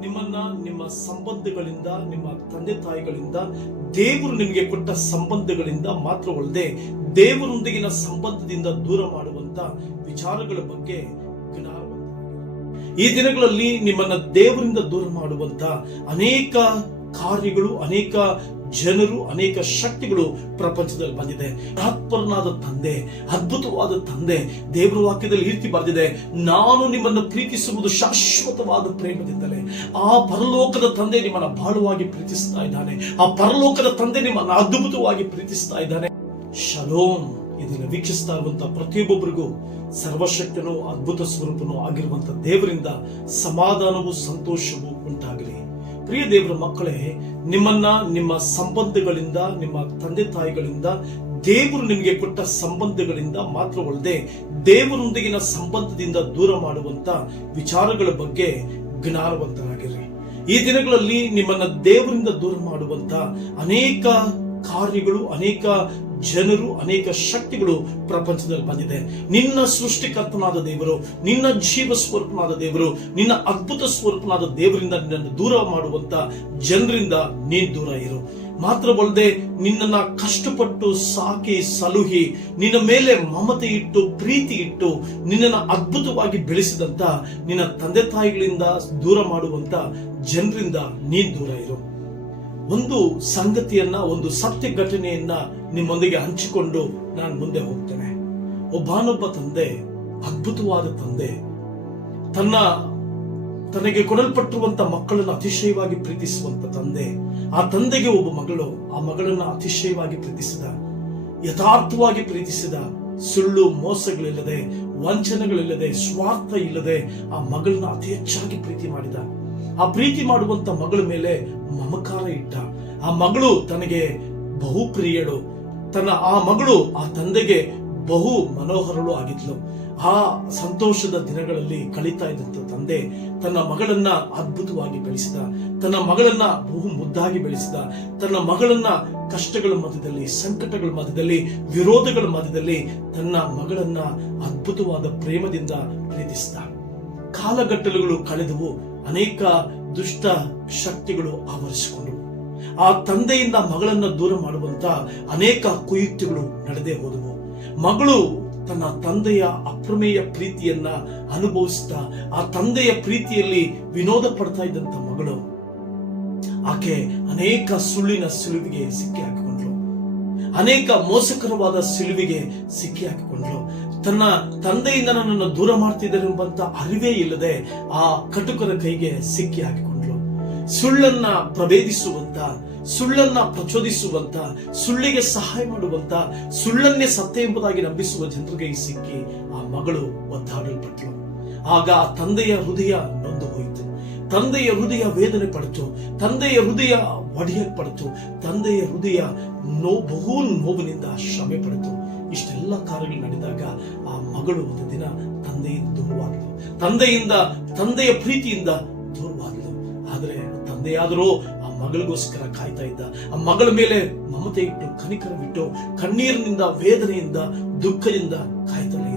ನಿಮ್ಮನ್ನ ನಿಮ್ಮ ಸಂಬಂಧಗಳಿಂದ, ನಿಮ್ಮ ತಂದೆ ತಾಯಿಗಳಿಂದ, ದೇವರು ನಿಮಗೆ ಕೊಟ್ಟ ಸಂಬಂಧಗಳಿಂದ ಮಾತ್ರವಲ್ಲದೆ ದೇವರೊಂದಿಗಿನ ಸಂಬಂಧದಿಂದ ದೂರ ಮಾಡುವಂತ ವಿಚಾರಗಳ ಬಗ್ಗೆ. ಈ ದಿನಗಳಲ್ಲಿ ನಿಮ್ಮನ್ನ ದೇವರಿಂದ ದೂರ ಮಾಡುವಂತ ಅನೇಕ ಕಾರ್ಯಗಳು, ಅನೇಕ ಜನರು ಅನೇಕ ಶಕ್ತಿಗಳು ಪ್ರಪಂಚದಲ್ಲಿ ಬಂದಿದೆ. ಆತ್ಮರನಾದ ತಂದೆ, ಅದ್ಭುತವಾದ ತಂದೆ, ದೇವರ ವಾಕ್ಯದಲ್ಲಿ ರೀತಿ ಬರೆದಿದೆ, ನಾನು ನಿಮ್ಮನ್ನು ಪ್ರೀತಿಸುವುದು ಶಾಶ್ವತವಾದ ಪ್ರೇಮದಿಂದಲೇ. ಆ ಪರಲೋಕದ ತಂದೆ ನಿಮ್ಮನ್ನು ಬಾಳುವಾಗಿ ಪ್ರೀತಿಸ್ತಾ ಇದ್ದಾನೆ. ಆ ಪರಲೋಕದ ತಂದೆ ನಿಮ್ಮನ್ನು ಅದ್ಭುತವಾಗಿ ಪ್ರೀತಿಸ್ತಾ ಇದ್ದಾನೆ. ಶಲೋಮ್ ಇದನ್ನು ವೀಕ್ಷಿಸ್ತಾ ಇರುವಂತಹ ಪ್ರತಿಯೊಬ್ಬೊಬ್ಬರಿಗೂ ಸರ್ವಶಕ್ತನೂ, ಅದ್ಭುತ ಸ್ವರೂಪನೂ ಆಗಿರುವಂತ ದೇವರಿಂದ ಸಮಾಧಾನವೂ, ಸಂತೋಷವೂ ಉಂಟಾಗಲಿ. ಪ್ರಿಯ ದೇವರ ಮಕ್ಕಳೇ, ನಿಮ್ಮನ್ನ ನಿಮ್ಮ ಸಂಬಂಧಗಳಿಂದ, ನಿಮ್ಮ ತಂದೆ ತಾಯಿಗಳಿಂದ, ದೇವರು ನಿಮಗೆ ಕೊಟ್ಟ ಸಂಬಂಧಗಳಿಂದ ಮಾತ್ರವಲ್ಲದೆ ದೇವರೊಂದಿಗಿನ ಸಂಬಂಧದಿಂದ ದೂರ ಮಾಡುವಂತ ವಿಚಾರಗಳ ಬಗ್ಗೆ ಜ್ಞಾನವಂತರಾಗಿರಿ. ಈ ದಿನಗಳಲ್ಲಿ ನಿಮ್ಮನ್ನ ದೇವರಿಂದ ದೂರ ಮಾಡುವಂತ ಅನೇಕ ಕಾರ್ಯಗಳು, ಅನೇಕ ಜನರು, ಅನೇಕ ಶಕ್ತಿಗಳು ಪ್ರಪಂಚದಲ್ಲಿ ಬಂದಿದೆ. ನಿನ್ನ ಸೃಷ್ಟಿಕರ್ತನಾದ ದೇವರು, ನಿನ್ನ ಜೀವ ಸ್ವರೂಪನಾದ ದೇವರು, ನಿನ್ನ ಅದ್ಭುತ ಸ್ವರೂಪನಾದ ದೇವರಿಂದ ನಿನ್ನನ್ನು ದೂರ ಮಾಡುವಂತ ಜನರಿಂದ ನೀನ್ ದೂರ ಇರು. ಮಾತ್ರವಲ್ಲದೆ ನಿನ್ನನ್ನ ಕಷ್ಟಪಟ್ಟು ಸಾಕಿ, ಸಲುಹಿ, ನಿನ್ನ ಮೇಲೆ ಮಮತೆ ಇಟ್ಟು, ಪ್ರೀತಿ ಇಟ್ಟು, ನಿನ್ನನ್ನು ಅದ್ಭುತವಾಗಿ ಬೆಳೆಸಿದಂತ ನಿನ್ನ ತಂದೆ ತಾಯಿಗಳಿಂದ ದೂರ ಮಾಡುವಂತ ಜನರಿಂದ ನೀನ್ ದೂರ ಇರು. ಒಂದು ಸಂಗತಿಯನ್ನ, ಒಂದು ಸತ್ಯ ಘಟನೆಯನ್ನ ನಿಮ್ಮೊಂದಿಗೆ ಹಂಚಿಕೊಂಡು ನಾನು ಮುಂದೆ ಹೋಗ್ತೇನೆ. ಒಬ್ಬನೊಬ್ಬ ತಂದೆ, ಅದ್ಭುತವಾದ ತಂದೆ. ತನ್ನ, ತನಗೆ ಕೊಡಲ್ಪಟ್ಟಿರುವಂತ ಮಕ್ಕಳನ್ನು ಅತಿಶಯವಾಗಿ ಪ್ರೀತಿಸುವಂತ ತಂದೆ. ಆ ತಂದೆಗೆ ಒಬ್ಬ ಮಗಳು, ಆ ಮಗಳನ್ನ ಅತಿಶಯವಾಗಿ ಪ್ರೀತಿಸಿದ, ಯಥಾರ್ಥವಾಗಿ ಪ್ರೀತಿಸಿದ, ಸುಳ್ಳು, ಮೋಸಗಳಿಲ್ಲದೆ, ವಂಚನೆಗಳಿಲ್ಲದೆ, ಸ್ವಾರ್ಥ ಇಲ್ಲದೆ ಆ ಮಗಳನ್ನ ಅತಿ ಹೆಚ್ಚಾಗಿ ಪ್ರೀತಿ ಮಾಡಿದ ಆ ಪ್ರೀತಿ ಮಾಡುವಂತ ಮಗಳ ಮೇಲೆ ಮಮಕಾರ ಇಟ್ಟ. ಆ ಮಗಳು ತನಗೆ ಬಹು ಪ್ರಿಯಳು ತನ್ನ ಆ ಮಗಳು ಆ ತಂದೆಗೆ ಬಹು ಮನೋಹರಳು ಆಗಿದ್ಲು. ಆ ಸಂತೋಷದ ದಿನಗಳಲ್ಲಿ ಕಳೀತಾ ಇದ್ದಂತ ತಂದೆ ತನ್ನ ಮಗಳನ್ನ ಅದ್ಭುತವಾಗಿ ಬೆಳೆಸಿದ. ತನ್ನ ಮಗಳನ್ನ ಬಹು ಮುದ್ದಾಗಿ ಬೆಳೆಸಿದ. ತನ್ನ ಮಗಳನ್ನ ಕಷ್ಟಗಳ ಮಧ್ಯದಲ್ಲಿ, ಸಂಕಟಗಳ ಮಧ್ಯದಲ್ಲಿ, ವಿರೋಧಗಳ ಮಧ್ಯದಲ್ಲಿ ತನ್ನ ಮಗಳನ್ನ ಅದ್ಭುತವಾದ ಪ್ರೇಮದಿಂದ ಪ್ರೀತಿಸಿದ. ಕಾಲಗಟ್ಟಲೆಗಳು ಕಳೆದವು. ಅನೇಕ ದುಷ್ಟ ಶಕ್ತಿಗಳು ಆವರಿಸಿಕೊಂಡು ಆ ತಂದೆಯಿಂದ ಮಗಳನ್ನ ದೂರ ಮಾಡುವಂತ ಅನೇಕ ಕುಯುಕ್ತಿಗಳು ನಡೆದೇ ಹೋದವು. ಮಗಳು ತನ್ನ ತಂದೆಯ ಅಪ್ರಮೇಯ ಪ್ರೀತಿಯನ್ನ ಅನುಭವಿಸ್ತಾ ಆ ತಂದೆಯ ಪ್ರೀತಿಯಲ್ಲಿ ವಿನೋದ ಪಡ್ತಾ ಇದ್ದಂತ ಮಗಳು. ಆಕೆ ಅನೇಕ ಸುಳ್ಳಿನ ಸುಳಿವಿಗೆ ಸಿಕ್ಕಿ ಹಾಕಿಕೊಂಡ್ರು ಅನೇಕ ಮೋಸಕರವಾದ ಸಿಲುವಿಗೆ ಸಿಕ್ಕಿ ಹಾಕಿಕೊಂಡ್ರು ತನ್ನ ತಂದೆಯಿಂದ ನನ್ನನ್ನು ದೂರ ಮಾಡ್ತಿದ್ದರೆಂಬಂತ ಅರಿವೇ ಇಲ್ಲದೆ ಆ ಕಟುಕರ ಕೈಗೆ ಸಿಕ್ಕಿ ಹಾಕಿಕೊಂಡ್ರು ಸುಳ್ಳನ್ನ ಪ್ರಭೇದಿಸುವಂತ, ಸುಳ್ಳನ್ನ ಪ್ರಚೋದಿಸುವಂತ, ಸುಳ್ಳಿಗೆ ಸಹಾಯ ಮಾಡುವಂತ, ಸುಳ್ಳನ್ನೇ ಸತ್ಯ ಎಂಬುದಾಗಿ ನಂಬಿಸುವ ಜನರಿಗೆ ಸಿಕ್ಕಿ ಆ ಮಗಳು ಒದ್ದಾಡಲ್ಪಟ್ಲು ಆಗ ಆ ತಂದೆಯ ಹೃದಯ ನೊಂದು ಹೋಯಿತು. ತಂದೆಯ ಹೃದಯ ವೇದನೆ ಪಡಿತು ತಂದೆಯ ಹೃದಯ ಒಡೆಯಲ್ಪಡಿತು, ತಂದೆಯ ಹೃದಯ ನೋ ಬಹು ನೋವಿನಿಂದ ಶ್ರಮೆ ಪಡಿತು ಇಷ್ಟೆಲ್ಲ ಕಾರ್ಯಗಳು ನಡೆದಾಗ ಆ ಮಗಳು ಒಂದು ದಿನ ತಂದೆಯಿಂದ ದೂರವಾದಳು ತಂದೆಯಿಂದ, ತಂದೆಯ ಪ್ರೀತಿಯಿಂದ ದೂರವಾದಳು ಆದರೆ ತಂದೆಯಾದರೂ ಆ ಮಗಳಿಗೋಸ್ಕರ ಕಾಯ್ತಾ ಇದ್ದ. ಆ ಮಗಳ ಮೇಲೆ ಮಮತೆ ಇಟ್ಟು ಕನಿಕರವಿಟ್ಟು, ಕಣ್ಣೀರಿನಿಂದ, ವೇದನೆಯಿಂದ, ದುಃಖದಿಂದ ಕಾಯ್ತಾನೆ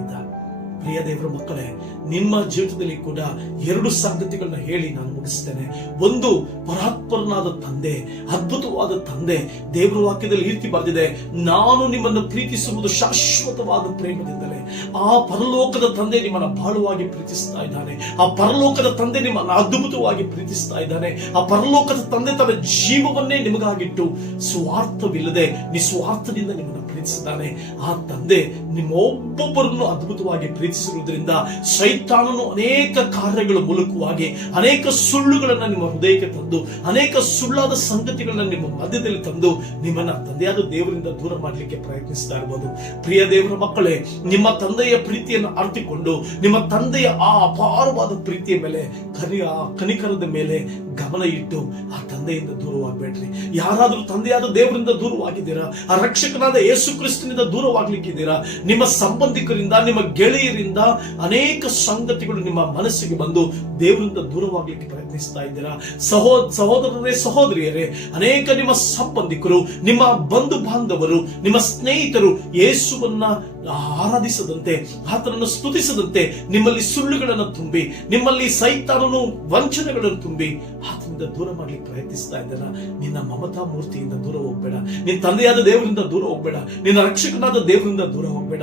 ಪ್ರಿಯ ದೇವರ ಮಕ್ಕಳೇ, ನಿಮ್ಮ ಜೀವಿತದಲ್ಲಿ ಕೂಡ ಎರಡು ಸಂಗತಿಗಳನ್ನ ಹೇಳಿ ನಾನು ಮುಗಿಸ್ತೇನೆ. ಒಂದು, ಪರಾತ್ಪರನಾದ ತಂದೆ, ಅದ್ಭುತವಾದ ತಂದೆ, ದೇವರ ವಾಕ್ಯದಲ್ಲಿ ರೀತಿ ಬರೆದಿದೆ, ನಾನು ನಿಮ್ಮನ್ನು ಪ್ರೀತಿಸುವುದು ಶಾಶ್ವತವಾದ ಪ್ರೇಮದಿಂದಲೇ. ಆ ಪರಲೋಕದ ತಂದೆ ನಿಮ್ಮನ್ನ ಬಾಳುವಾಗಿ ಪ್ರೀತಿಸ್ತಾ ಇದ್ದಾನೆ. ಆ ಪರಲೋಕದ ತಂದೆ ನಿಮ್ಮನ್ನು ಅದ್ಭುತವಾಗಿ ಪ್ರೀತಿಸ್ತಾ ಇದ್ದಾನೆ. ಆ ಪರಲೋಕದ ತಂದೆ ತನ್ನ ಜೀವವನ್ನೇ ನಿಮಗಾಗಿಟ್ಟು, ಸ್ವಾರ್ಥವಿಲ್ಲದೆ ನಿಸ್ವಾರ್ಥದಿಂದ ನಿಮ್ಮನ್ನು ಪ್ರೀತಿಸಿದ್ದಾನೆ. ಆ ತಂದೆ ನಿಮ್ಮ ಒಬ್ಬೊಬ್ಬರನ್ನು ಅದ್ಭುತವಾಗಿ ಪ್ರೀತಿಸಿರುವುದರಿಂದ ಸೈತಾನನು ಅನೇಕ ಕಾರ್ಯಗಳ ಮೂಲಕವಾಗಿ ಅನೇಕ ಸುಳ್ಳುಗಳನ್ನ ನಿಮ್ಮ ಹೃದಯಕ್ಕೆ ತಂದು, ಅನೇಕ ಸುಳ್ಳಾದ ಸಂಗತಿಗಳನ್ನ ನಿಮ್ಮ ಮಧ್ಯದಲ್ಲಿ ತಂದು ನಿಮ್ಮನ್ನ ತಂದೆಯಾದ ದೇವರಿಂದ ದೂರ ಮಾಡಲಿಕ್ಕೆ ಪ್ರಯತ್ನಿಸ್ತಾ ಇರಬಹುದು ಪ್ರಿಯ ದೇವರ ಮಕ್ಕಳೇ, ನಿಮ್ಮ ತಂದೆಯ ಪ್ರೀತಿಯನ್ನು ಅರ್ಥಿಕೊಂಡು ನಿಮ್ಮ ತಂದೆಯ ಆ ಅಪಾರವಾದ ಪ್ರೀತಿಯ ಮೇಲೆ ಕನಿ ಆ ಕನಿಕರದ ಮೇಲೆ ಗಮನ ಇಟ್ಟು, ಆ ತಂದೆಯಿಂದ ದೂರವಾಗಬೇಡ್ರಿ. ಯಾರಾದರೂ ತಂದೆಯಾದ ದೇವರಿಂದ ದೂರವಾಗಿದ್ದೀರಾ, ಆ ರಕ್ಷಕನಾದ ಯೇಸು ಕ್ರಿಸ್ತನಿಂದ ದೂರವಾಗ್ಲಿಕ್ಕಿದ್ದೀರಾ, ನಿಮ್ಮ ಸಂಬಂಧಿಕರಿಂದ, ನಿಮ್ಮ ಗೆಳೆಯರಿಂದ ಅನೇಕ ಸಂಗತಿಗಳು ನಿಮ್ಮ ಮನಸ್ಸಿಗೆ ಬಂದು ದೇವರಿಂದ ದೂರವಾಗ್ಲಿಕ್ಕೆ ಪ್ರಯತ್ನಿಸ್ತಾ ಇದ್ದೀರಾ? ಸಹೋ, ಸಹೋದರರೇ, ಸಹೋದರಿಯರೇ, ಅನೇಕ ನಿಮ್ಮ ಸಂಬಂಧಿಕರು, ನಿಮ್ಮ ಬಂಧು ಬಾಂಧವರು, ನಿಮ್ಮ ಸ್ನೇಹಿತರು ಯೇಸುವನ್ನ ಆರಾಧಿಸದಂತೆ, ಆತನನ್ನು ಸ್ತುತಿಸದಂತೆ ನಿಮ್ಮಲ್ಲಿ ಸುಳ್ಳುಗಳನ್ನು ತುಂಬಿ, ನಿಮ್ಮಲ್ಲಿ ಸೈತಾನನು ವಂಚನೆಗಳನ್ನು ತುಂಬಿ ಆತನಿಂದ ದೂರ ಮಾಡ್ಲಿಕ್ಕೆ ಪ್ರಯತ್ನಿಸ್ತಾ ಇದ್ದಾರ? ನಿನ್ನ ಮಮತಾ ಮೂರ್ತಿಯಿಂದ ದೂರ ಹೋಗ್ಬೇಡ. ನಿನ್ನ ತಂದೆಯಾದ ದೇವರಿಂದ ದೂರ ಹೋಗ್ಬೇಡ. ನಿನ್ನ ರಕ್ಷಕನಾದ ದೇವರಿಂದ ದೂರ ಹೋಗ್ಬೇಡ.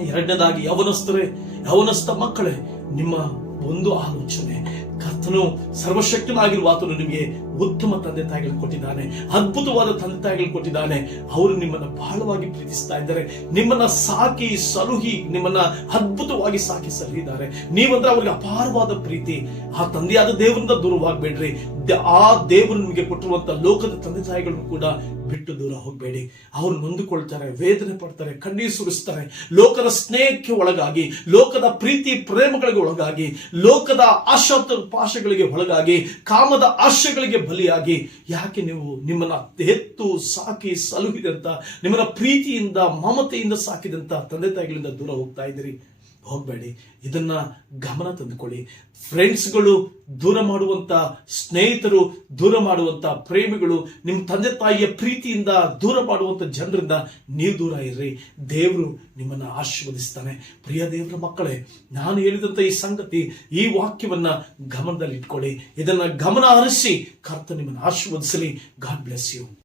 ಎರಡನೇದಾಗಿ, ಯವನಸ್ಥರೇ, ಯವನಸ್ಥ ಮಕ್ಕಳೇ, ನಿಮ್ಮ ಒಂದು ಆಲೋಚನೆ. ಕರ್ತನು ಸರ್ವಶಕ್ತನಾಗಿರುವ ಆತನು ನಿಮಗೆ ಉತ್ತಮ ತಂದೆ ತಾಯಿಗಳು ಕೊಟ್ಟಿದ್ದಾನೆ, ಅದ್ಭುತವಾದ ತಂದೆ ತಾಯಿಗಳು ಕೊಟ್ಟಿದ್ದಾನೆ. ಅವರು ನಿಮ್ಮನ್ನ ಬಹಳವಾಗಿ ಪ್ರೀತಿಸ್ತಾ ಇದ್ದಾರೆ. ನಿಮ್ಮನ್ನ ಸಾಕಿ, ಸಲುಹಿ, ನಿಮ್ಮನ್ನ ಅದ್ಭುತವಾಗಿ ಸಾಕಿ ಸಲಹಿದ್ದಾರೆ. ನೀವಂದ್ರೆ ಅವ್ರಿಗೆ ಅಪಾರವಾದ ಪ್ರೀತಿ. ಆ ತಂದೆಯಾದ ದೇವರಿಂದ ದೂರವಾಗಬೇಡ್ರಿ. ಆ ದೇವರು ನಿಮಗೆ ಕೊಟ್ಟಿರುವಂತ ಲೋಕದ ತಂದೆ ತಾಯಿಗಳನ್ನು ಕೂಡ ಬಿಟ್ಟು ದೂರ ಹೋಗಬೇಡಿ. ಅವರು ನೊಂದುಕೊಳ್ತಾರೆ, ವೇದನೆ ಪಡ್ತಾರೆ, ಕಣ್ಣೀರು ಸುರಿಸ್ತಾರೆ. ಲೋಕದ ಸ್ನೇಹಕ್ಕೆ ಒಳಗಾಗಿ, ಲೋಕದ ಪ್ರೀತಿ, ಪ್ರೇಮಗಳಿಗೆ ಒಳಗಾಗಿ, ಲೋಕದ ಆಶಾ ಪಾಶಗಳಿಗೆ ಒಳಗಾಗಿ, ಕಾಮದ ಆಶೆಗಳಿಗೆ ಬಲಿಯಾಗಿ ಯಾಕೆ ನೀವು ನಿಮ್ಮನ್ನ ಎತ್ತು ಸಾಕಿ ಸಲುಹಿದಂತ, ನಿಮ್ಮನ್ನ ಪ್ರೀತಿಯಿಂದ, ಮಮತೆಯಿಂದ ಸಾಕಿದಂತ ತಂದೆ ತಾಯಿಗಳಿಂದ ದೂರ ಹೋಗ್ತಾ ಇದ್ದೀರಿ? ಹೋಗಬೇಡಿ. ಇದನ್ನು ಗಮನ ತಂದುಕೊಳ್ಳಿ. ಫ್ರೆಂಡ್ಸ್ಗಳು ದೂರ ಮಾಡುವಂತ ಸ್ನೇಹಿತರು, ದೂರ ಮಾಡುವಂತ ಪ್ರೇಮಿಗಳು ನಿಮ್ಮ ತಂದೆ ತಾಯಿಯ ಪ್ರೀತಿಯಿಂದ ದೂರ ಮಾಡುವಂಥ ಜನರಿಂದ ನೀವು ದೂರ ಇರ್ರಿ. ದೇವರು ನಿಮ್ಮನ್ನ ಆಶೀರ್ವದಿಸ್ತಾನೆ. ಪ್ರಿಯ ದೇವರ ಮಕ್ಕಳೇ, ನಾನು ಹೇಳಿದಂತ ಈ ಸಂಗತಿ, ಈ ವಾಕ್ಯವನ್ನ ಗಮನದಲ್ಲಿ ಇಟ್ಕೊಳ್ಳಿ ಇದನ್ನ ಗಮನ ಹರಿಸಿ ಕರ್ತ ನಿಮ್ಮನ್ನು ಆಶೀರ್ವದಿಸಲಿ. God bless you